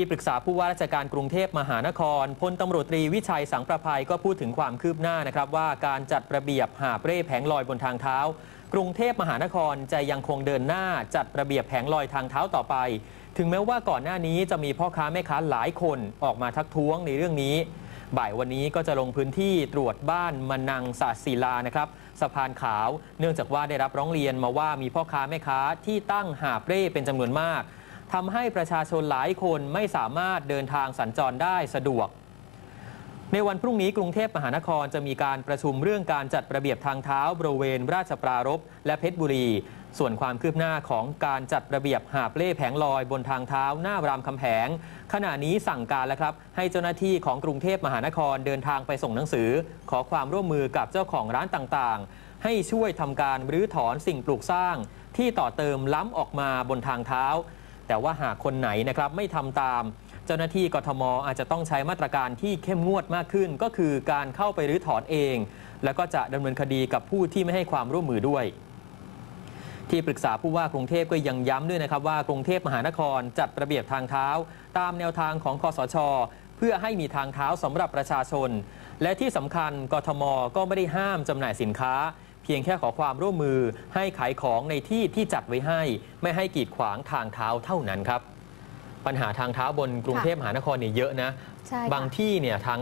ที่ปรึกษาผู้ว่าราชการกรุงเทพมหานครพลตำรวจตรีวิชัยสังประภัยก็พูดถึงความคืบหน้านะครับว่าการจัดระเบียบหาบเร่แผงลอยบนทางเท้า กรุงเทพมหานครจะยังคงเดินหน้าจัดระเบียบแผงลอยทางเท้าต่อไป ถึงแม้ว่าก่อนหน้านี้จะมีพ่อค้าแม่ค้าหลายคนออกมาทักท้วงในเรื่องนี้ บ่ายวันนี้ก็จะลงพื้นที่ตรวจบ้านมนังสาศิลานะครับสะพานขาว เนื่องจากว่าได้รับร้องเรียนมาว่ามีพ่อค้าแม่ค้าที่ตั้งหาบเร่เป็นจำนวนมาก ทำให้ประชาชนหลายคนไม่สามารถเดินทางสัญจรได้สะดวก ในวันพรุ่งนี้กรุงเทพมหานครจะมีการประชุมเรื่องการจัดระเบียบทางเท้าบริเวณราชปรารภและเพชรบุรี ส่วนความคืบหน้าของการจัดระเบียบหาบเล่แผงลอยบนทางเท้าหน้ารามคำแหงขณะนี้สั่งการแล้วครับ ให้เจ้าหน้าที่ของกรุงเทพมหานครเดินทางไปส่งหนังสือ ขอความร่วมมือกับเจ้าของร้านต่างๆ ให้ช่วยทำการรื้อถอนสิ่งปลูกสร้างที่ต่อเติมล้ำออกมาบนทางเท้า แต่ว่าหากคนไหนนะครับไม่ทำตาม เจ้าหน้าที่กทมอาจจะต้องใช้มาตรการที่เข้มงวดมากขึ้น ก็คือการเข้าไปรื้อถอนเอง แล้วก็จะดำเนินคดีกับผู้ที่ไม่ให้ความร่วมมือด้วยที่ปรึกษาผู้ว่ากรุงเทพก็ยังย้ำด้วยนะครับว่ากรุงเทพมหานครจัดระเบียบทางเท้า ตามแนวทางของคอสช เพื่อให้มีทางเท้าสำหรับประชาชน และที่สำคัญกทมก็ไม่ได้ห้ามจำหน่ายสินค้า พียงแค่ขอความร่วมมือให้ขายของในที่ที่จัดไว้ให้ ไม่ให้กีดขวางทางเท้าเท่านั้นครับ ปัญหาทางเท้าบนกรุงเทพมหานครเนี่ยเยอะนะ ใช่ค่ะ บางที่เนี่ยทาง